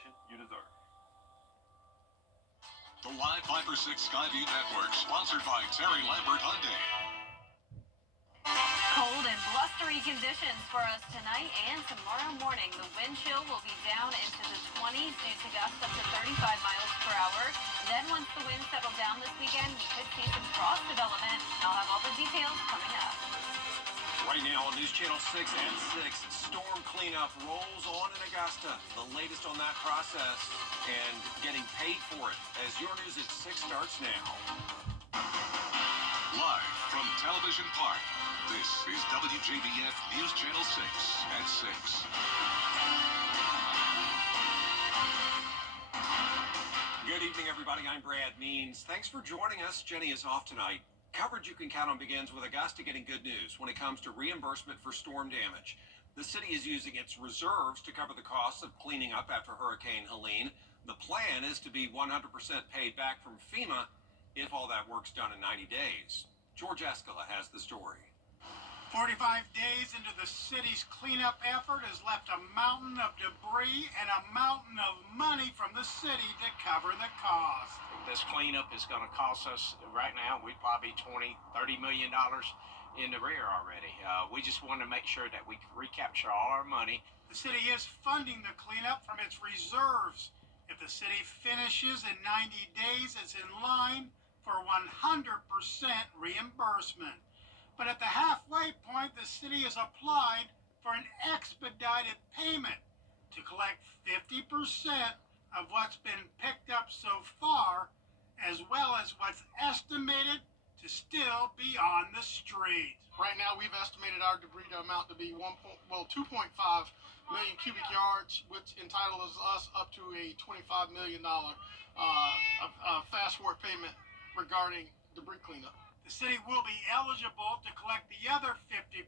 celebration you deserve. The Live 5 for 6 Skyview Network, sponsored by Terry Lambert Hyundai. Cold and blustery conditions for us tonight and tomorrow morning. The wind chill will be down into the 20s due to gusts up to 35 miles per hour. Then once the winds settle down this weekend, we could see some frost development. I'll have all the details coming up. Right now on News Channel 6 and 6, storm cleanup rolls on in Augusta. The latest on that process and getting paid for it as your News at 6 starts now. Live from Television Park, this is WJBF News Channel 6 at 6. Good evening, everybody. I'm Brad Means. Thanks for joining us. Jenny is off tonight. Coverage you can count on begins with Augusta getting good news when it comes to reimbursement for storm damage. The city is using its reserves to cover the costs of cleaning up after Hurricane Helene. The plan is to be 100% paid back from FEMA if all that work's done in 90 days. George Escala has the story. 45 days into the city's cleanup effort has left a mountain of debris and a mountain of money from the city to cover the cost. This cleanup is going to cost us, right now, we probably $20-30 million in the rear already. We just want to make sure that we recapture all our money. The city is funding the cleanup from its reserves. If the city finishes in 90 days, it's in line for 100% reimbursement. But at the halfway point, the city has applied for an expedited payment to collect 50% of what's been picked up so far, as well as what's estimated to still be on the street. Right now, we've estimated our debris amount to be 2.5 million cubic yards, which entitles us up to a $25 million fast forward payment regarding debris cleanup. The city will be eligible to collect the other 50%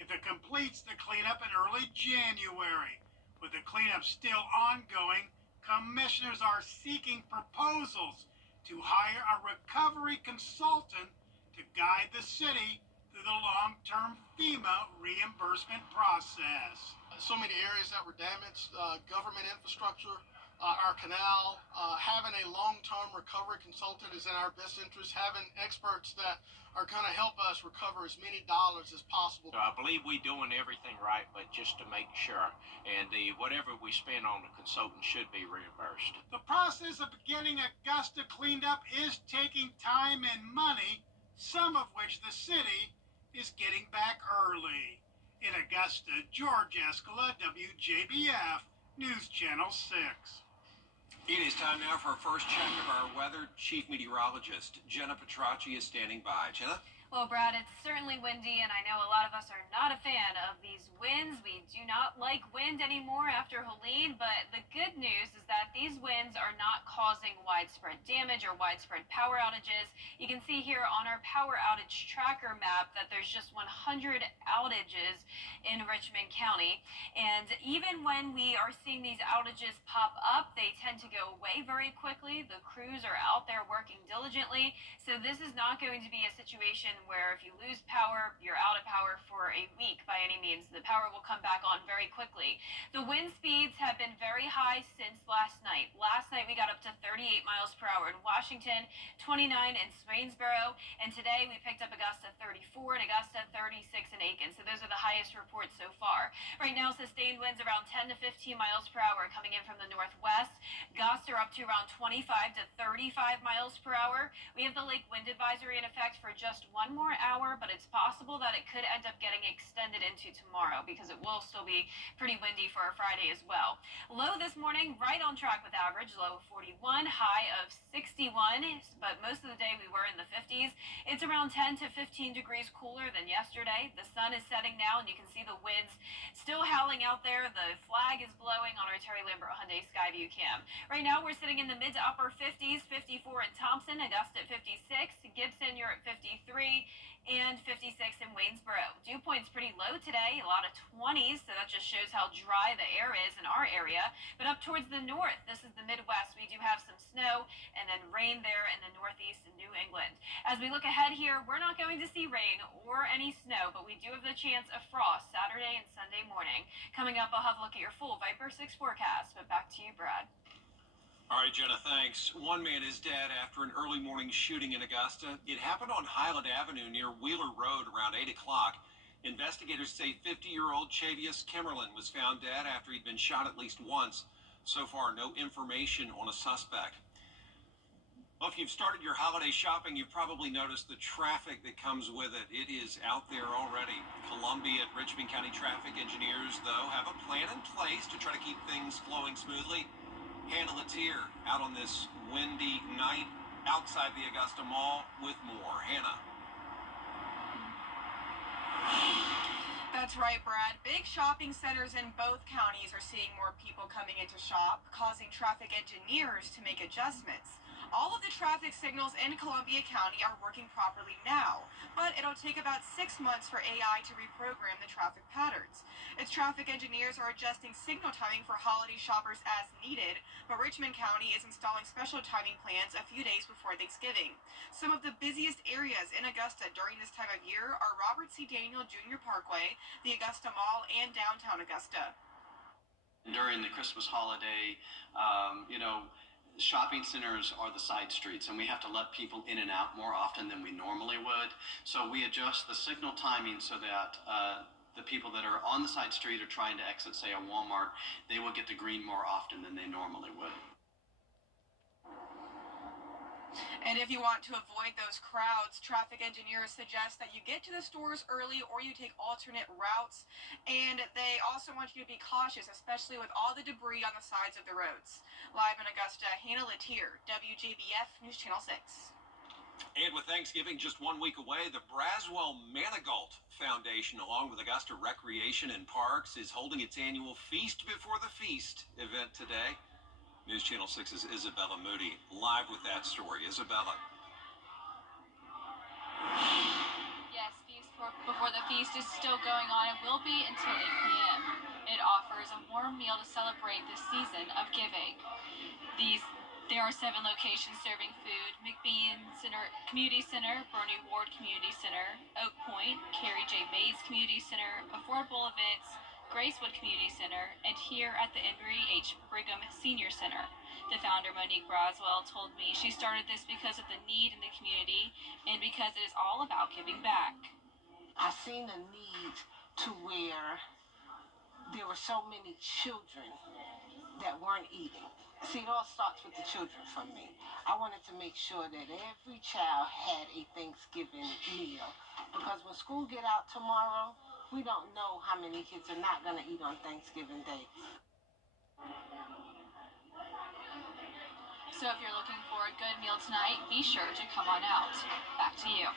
if it completes the cleanup in early January. With the cleanup still ongoing, commissioners are seeking proposals to hire a recovery consultant to guide the city through the long-term FEMA reimbursement process. So many areas that were damaged, government infrastructure, our canal, having a long-term recovery consultant is in our best interest. Having experts that are going to help us recover as many dollars as possible. So I believe we're doing everything right, but just to make sure. And whatever we spend on the consultant should be reimbursed. The process of getting Augusta cleaned up is taking time and money, some of which the city is getting back early. In Augusta, George Escala, WJBF, News Channel 6. It is time now for a first check of our weather. Chief Meteorologist Jenna Petracci is standing by. Jenna? Well, Brad, it's certainly windy, and I know a lot of us are not a fan of these winds. We do not like wind anymore after Helene, but the good news is that these winds are not causing widespread damage or widespread power outages. You can see here on our power outage tracker map that there's just 100 outages in Richmond County. And even when we are seeing these outages pop up, they tend to go away very quickly. The crews are out there working diligently. So this is not going to be a situation where if you lose power, you're out of power for a week by any means. The power will come back on very quickly. The wind speeds have been very high since last night. Last night we got up to 38 miles per hour in Washington, 29 in Swainsboro, and today we picked up Augusta 34 and Augusta 36 in Aiken. So those are the highest reports so far. Right now, sustained winds around 10 to 15 miles per hour coming in from the northwest. Gusts are up to around 25 to 35 miles per hour. We have the lake wind advisory in effect for just 1 more hour, but it's possible that it could end up getting extended into tomorrow because it will still be pretty windy for a Friday as well. Low this morning, right on track with average, low of 41, high of 61, but most of the day we were in the 50s. It's around 10 to 15 degrees cooler than yesterday. The sun is setting now, and you can see the winds still howling out there. The flag is blowing on our Terry Lambert Hyundai Skyview cam. Right now, now we're sitting in the mid to upper 50s, 54 in Thompson, Augusta at 56, Gibson, you're at 53, and 56 in Waynesboro. Dew point's pretty low today, a lot of 20s, so that just shows how dry the air is in our area. But up towards the north, this is the Midwest, we do have some snow and then rain there in the Northeast and New England. As we look ahead here, we're not going to see rain or any snow, but we do have the chance of frost Saturday and Sunday morning. Coming up, I'll have a look at your full Viper 6 forecast, but back to you, Brad. All right, Jenna, thanks. One man is dead after an early morning shooting in Augusta. It happened on Highland Avenue near Wheeler Road around 8 o'clock. Investigators say 50-year-old Chavius Kimmerlin was found dead after he'd been shot at least once. So far, no information on a suspect. Well, if you've started your holiday shopping, you've probably noticed the traffic that comes with it. It is out there already. Columbia and Richmond County traffic engineers, though, have a plan in place to try to keep things flowing smoothly. Hannah Latier out on this windy night outside the Augusta Mall with more. Hannah. That's right, Brad. Big shopping centers in both counties are seeing more people coming in to shop, causing traffic engineers to make adjustments. All of the traffic signals in Columbia County are working properly now, but it'll take about 6 months for AI to reprogram the traffic patterns. Its traffic engineers are adjusting signal timing for holiday shoppers as needed, but Richmond County is installing special timing plans a few days before Thanksgiving. Some of the busiest areas in Augusta during this time of year are Robert C. Daniel Jr. Parkway, the Augusta Mall, and downtown Augusta. During the Christmas holiday, shopping centers are the side streets, and we have to let people in and out more often than we normally would. So we adjust the signal timing so that the people that are on the side street or trying to exit, say, a Walmart, they will get the green more often than they normally would. And if you want to avoid those crowds, traffic engineers suggest that you get to the stores early or you take alternate routes. And they also want you to be cautious, especially with all the debris on the sides of the roads. Live in Augusta, Hannah Latier, WJBF News Channel 6. And with Thanksgiving just 1 week away, the Braswell Manigault Foundation, along with Augusta Recreation and Parks, is holding its annual Feast Before the Feast event today. News Channel 6's Isabella Moody live with that story. Isabella. Yes, Feast Before the Feast is still going on and will be until 8 p.m. It offers a warm meal to celebrate the season of giving. There are 7 locations serving food: McBean Center Community Center, Bernie Ward Community Center, Oak Point, Carrie J. Mays Community Center, Affordable Events, Gracewood Community Center, and here at the Emory H. Brigham Senior Center. The founder, Monique Braswell, told me she started this because of the need in the community and because it is all about giving back. I seen a need to where there were so many children that weren't eating. See, it all starts with the children for me. I wanted to make sure that every child had a Thanksgiving meal, because when school get out tomorrow, we don't know how many kids are not going to eat on Thanksgiving Day. So if you're looking for a good meal tonight, be sure to come on out. Back to you.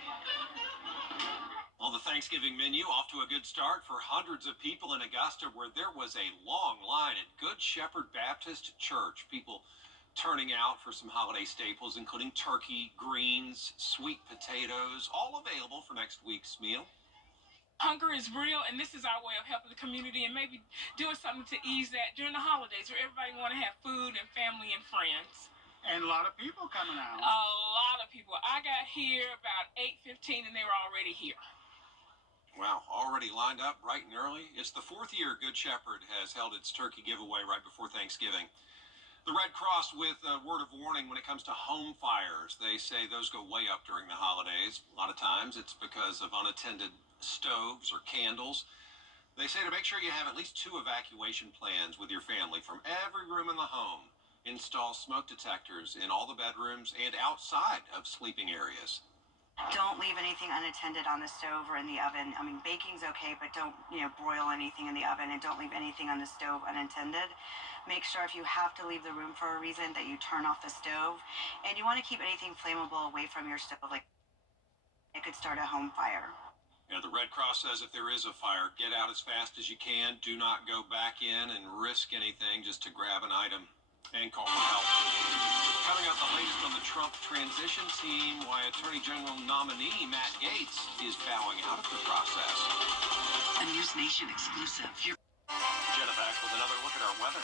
Well, the Thanksgiving menu off to a good start for hundreds of people in Augusta, where there was a long line at Good Shepherd Baptist Church. People turning out for some holiday staples, including turkey, greens, sweet potatoes, all available for next week's meal. Hunger is real, and this is our way of helping the community and maybe doing something to ease that during the holidays where everybody want to have food and family and friends. And a lot of people coming out. A lot of people. I got here about 8:15 and they were already here. Wow, already lined up bright and early. It's the 4th year Good Shepherd has held its turkey giveaway right before Thanksgiving. The Red Cross with a word of warning when it comes to home fires. They say those go way up during the holidays. A lot of times it's because of unattended stoves or candles. They say to make sure you have at least 2 evacuation plans with your family from every room in the home. Install smoke detectors in all the bedrooms and outside of sleeping areas. Don't leave anything unattended on the stove or in the oven. I mean, baking's okay, but don't, broil anything in the oven, and don't leave anything on the stove unattended. Make sure if you have to leave the room for a reason that you turn off the stove. And you want to keep anything flammable away from your stove, like it could start a home fire. Yeah, the Red Cross says if there is a fire, get out as fast as you can. Do not go back in and risk anything just to grab an item. and call for help. Coming up, the latest on the Trump transition team, why Attorney General nominee Matt Gaetz is bowing out of the process. A News Nation exclusive. Jenna back with another look at our weather.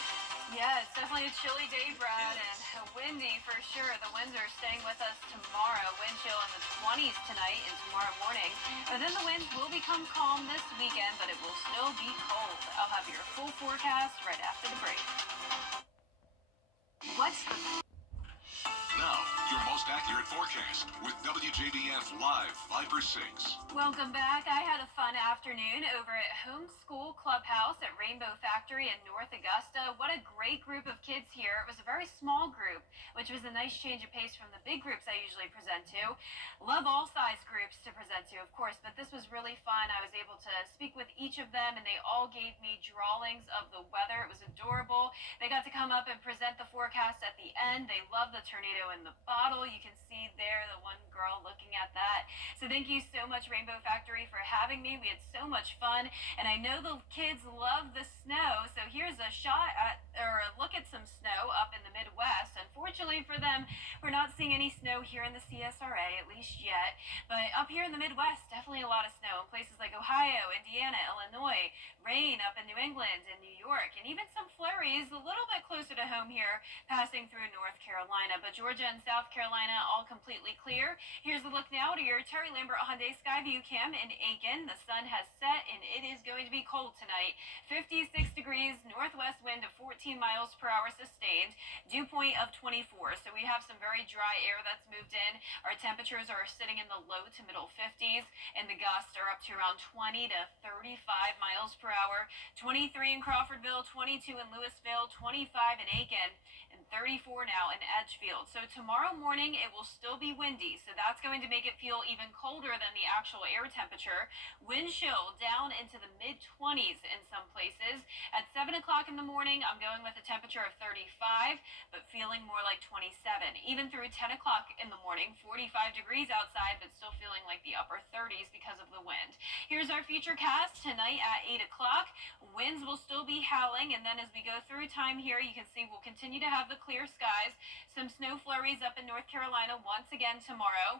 Yeah, it's definitely a chilly day, Brad, and windy for sure. The winds are staying with us tomorrow. Wind chill in the 20s tonight and tomorrow morning. But then the winds will become calm this weekend, but it will still be cold. I'll have your full forecast right after the break. What's the... Now, your most accurate forecast with WJBF Live Viper 6. Welcome back. I had a fun afternoon over at Homeschool Clubhouse at Rainbow Factory in North Augusta. What a great group of kids here. It was a very small group, which was a nice change of pace from the big groups I usually present to. Love all size groups to present to, of course, but this was really fun. I was able to speak with each of them, and they all gave me drawings of the weather. It was adorable. They got to come up and present the forecast at the end. They love the tornado in the bottle. You can see there the one girl looking at that. So thank you so much, Rainbow Factory, for having me. We had so much fun, and I know the kids love the snow. So here's a shot at, or a look at some snow up in the Midwest. Unfortunately for them, we're not seeing any snow here in the CSRA, at least yet. But up here in the Midwest, definitely a lot of snow in places like Ohio, Indiana, Illinois, rain up in New England and New York, and even some flurries a little bit closer to home here, passing through North Carolina. But Georgia and South Carolina all completely clear. Here's a look now to your Terry Lambert Hyundai Skyview Cam in Aiken. The sun has set and it is going to be cold tonight. 56 degrees, northwest wind of 14 miles per hour sustained, dew point of 24. So we have some very dry air that's moved in. Our temperatures are sitting in the low to middle 50s, and the gusts are up to around 20 to 35 miles per hour. 23 in Crawfordville, 22 in Louisville, 25 in Aiken, and 34 now in Edgefield. So tomorrow morning it will still be windy, so that's going to make it feel even colder than the actual air temperature. Wind chill down into the mid-20s in some places. At 7 o'clock in the morning, I'm going with a temperature of 35, but feeling more like 27. Even through 10 o'clock in the morning, 45 degrees outside, but still feeling like the upper 30s because of the wind. Here's our future cast tonight at 8 o'clock. Winds will still be howling, and then as we go through time here, you can see we'll continue to have the clear skies. Some snow flurries up in North Carolina once again tomorrow.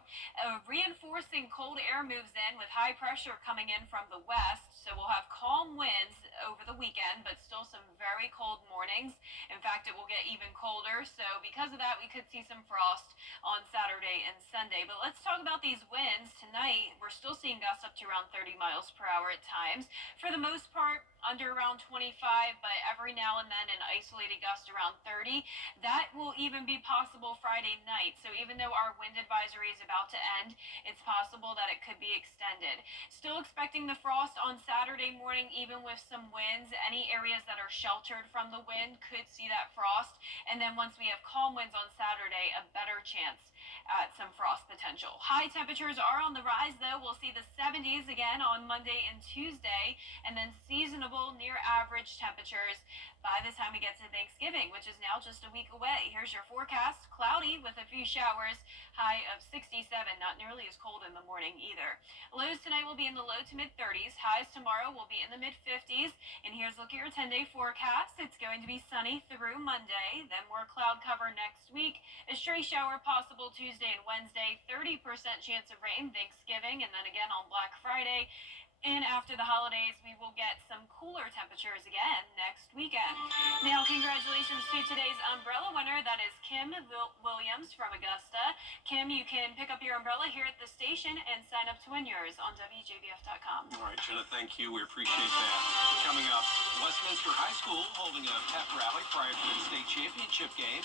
Reinforcing cold air moves in with high pressure coming in from the west, so we'll have calm winds over the weekend, but still some very cold mornings. In fact, it will get even colder, so because of that, we could see some frost on Saturday and Sunday. But let's talk about these winds. Tonight, we're still seeing gusts up to around 30 miles per hour at times. For the most part, under around 25, but every now and then an isolated gust around 30. That will even be possible Friday night. So even though our wind advisory is about to end, it's possible that it could be extended. Still expecting the frost on Saturday morning, even with some winds. Any areas that are sheltered from the wind could see that frost. And then once we have calm winds on Saturday, a better chance at some frost potential. High temperatures are on the rise, though. We'll see the 70s again on Monday and Tuesday, and then seasonable near average temperatures by the time we get to Thanksgiving, which is now just a week away. Here's your forecast. Cloudy with a few showers, high of 67, not nearly as cold in the morning either. Lows tonight will be in the low to mid 30s. Highs tomorrow will be in the mid 50s. And here's a look at your 10-day forecast. It's going to be sunny through Monday, then more cloud cover next week. A stray shower possible Tuesday and Wednesday. 30% chance of rain Thanksgiving, and then again on Black Friday. And after the holidays, we will get some cooler temperatures again next weekend. Now, congratulations to today's umbrella winner. That is Kim Williams from Augusta. Kim, you can pick up your umbrella here at the station and sign up to win yours on WJBF.com. All right, Jenna, thank you. We appreciate that. Coming up, Westminster High School holding a pep rally prior to the state championship game.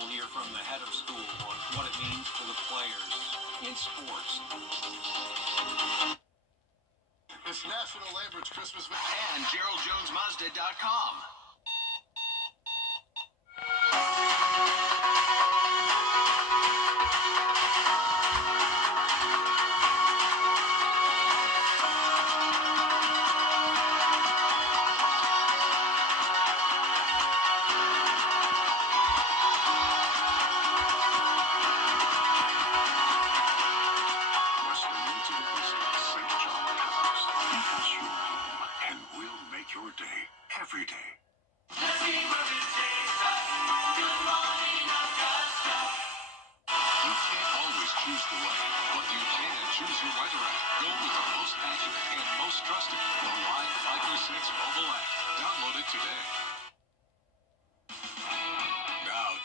We'll hear from the head of school on what it means for the players in sports. It's National Lambert's Christmas. And GeraldJonesMazda.com. Your day, every day.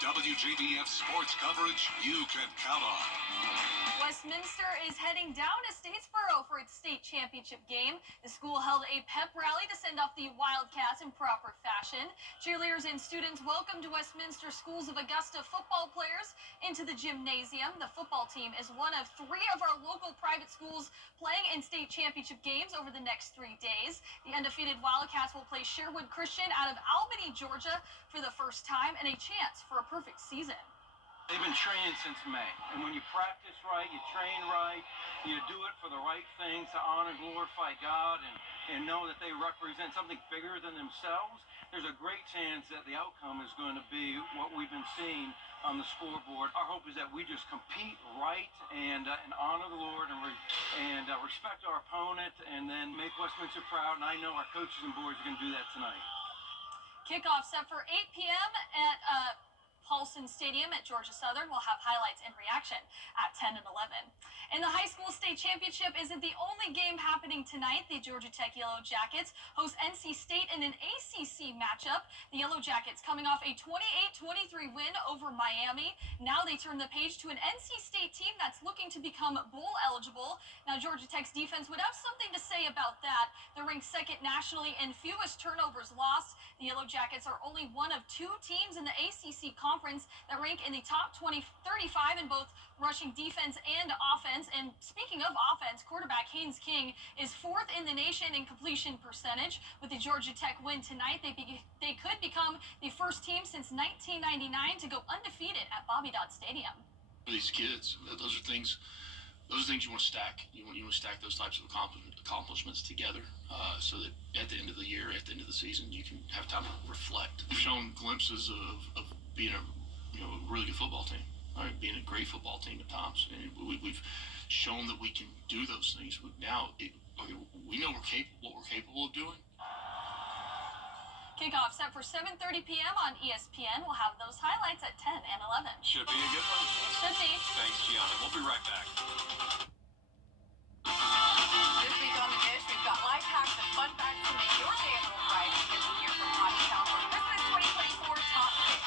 WJBF sports coverage you can count on. Westminster is heading down to Statesboro for its state championship game. The school held a pep rally to send off the Wildcats in proper fashion. Cheerleaders and students welcomed Westminster Schools of Augusta football players into the gymnasium. The football team is one of 3 of our local private schools playing in state championship games over the next 3 days. The undefeated Wildcats will play Sherwood Christian out of Albany, Georgia for the first time and a chance for a perfect season. They've been training since May, and when you practice right, you train right, you do it for the right things to honor and glorify God and know that they represent something bigger than themselves, there's a great chance that the outcome is going to be what we've been seeing on the scoreboard. Our hope is that we just compete right and honor the Lord and respect our opponent and then make Westminster proud, and I know our coaches and boys are going to do that tonight. Kickoff set for 8 p.m. at Paulson Stadium at Georgia Southern. We'll have highlights and reaction at 10 and 11. And the high school state championship isn't the only game happening tonight. The Georgia Tech Yellow Jackets host NC State in an ACC matchup. The Yellow Jackets coming off a 28-23 win over Miami. Now they turn the page to an NC State team that's looking to become bowl eligible. Now Georgia Tech's defense would have something to say about that. They're ranked second nationally in fewest turnovers lost. The Yellow Jackets are only one of 2 teams in the ACC conference that rank in the top 35 in both rushing defense and offense. And speaking of offense, quarterback Haynes King is 4th in the nation in completion percentage. With the Georgia Tech win tonight, they could become the first team since 1999 to go undefeated at Bobby Dodd Stadium. These kids, those are things you want to stack. You want to stack those types of accomplishments together so that at the end of the year, at the end of the season, you can have time to reflect. We've shown glimpses of being a really good football team, right? Being a great football team at times, and we've shown that we can do those things. Now we know what we're capable of doing. Kickoff set for 7:30 p.m. on ESPN. We'll have those highlights at 10 and 11. Should be a good one. Should be. Thanks, Gianna. We'll be right back. This week on The Dish, we've got life hacks and fun facts to make your day a little brighter. Get to hear from Hottie Town for Christmas 2024 top picks.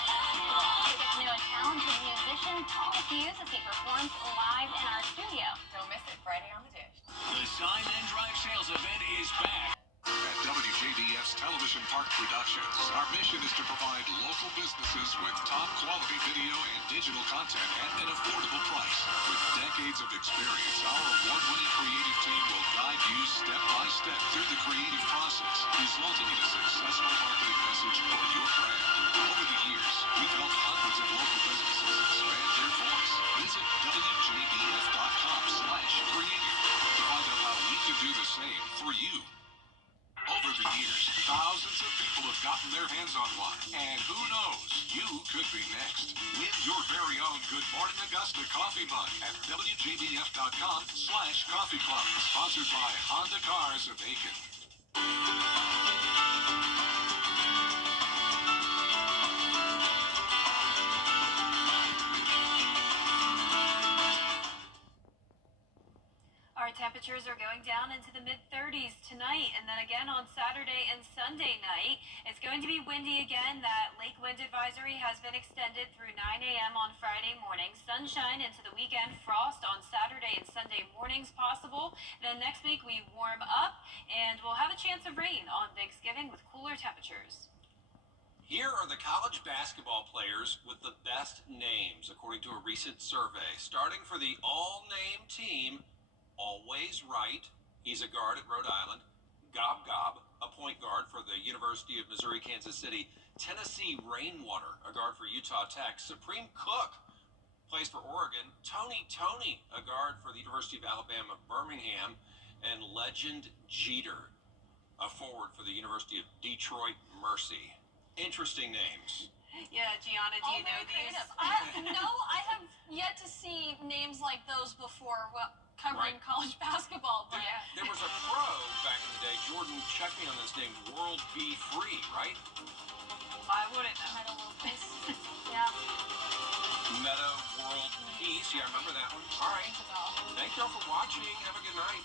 We'll also get to know a talented musician, Paul Hughes, as he performs live in our studio. Don't miss it, Friday on The Dish. The Sign and Drive sales event is back. At WJBF's Television Park Productions, our mission is to provide local businesses with top quality video and digital content at an affordable price. With decades of experience, our award-winning creative team will guide you step by step through the creative process, resulting in a successful marketing message for your brand. Over the years, we've helped hundreds of local businesses expand their voice. Visit WJBF.com/creative to find out how we can do the same for you. Over the years, thousands of people have gotten their hands on one. And who knows, you could be next. Win your very own Good Morning Augusta coffee mug at WJBF.com/coffee club. Sponsored by Honda Cars of Aiken. Our temperatures are going down into the mid-30s tonight, and then again on Saturday and Sunday night. It's going to be windy again. That lake wind advisory has been extended through 9 a.m. on Friday morning. Sunshine into the weekend. Frost on Saturday and Sunday mornings possible. Then next week we warm up, and we'll have a chance of rain on Thanksgiving with cooler temperatures. Here are the college basketball players with the best names, according to a recent survey. Starting for the all-name team, Always Right. He's a guard at Rhode Island. Gob Gob, a point guard for the University of Missouri, Kansas City. Tennessee Rainwater, a guard for Utah Tech. Supreme Cook plays for Oregon. Tony, a guard for the University of Alabama, Birmingham. And Legend Jeter, a forward for the University of Detroit Mercy. Interesting names. Yeah, Gianna, do you know these? No, I have yet to see names like those before. Well, covering college basketball, but There was a pro back in the day, Jordan, check me on this name, World Be Free, right? Why wouldn't Meadow World Peace? Yeah. Meadow World Peace, yeah, I remember that one. All right. Thank y'all for watching. Have a good night.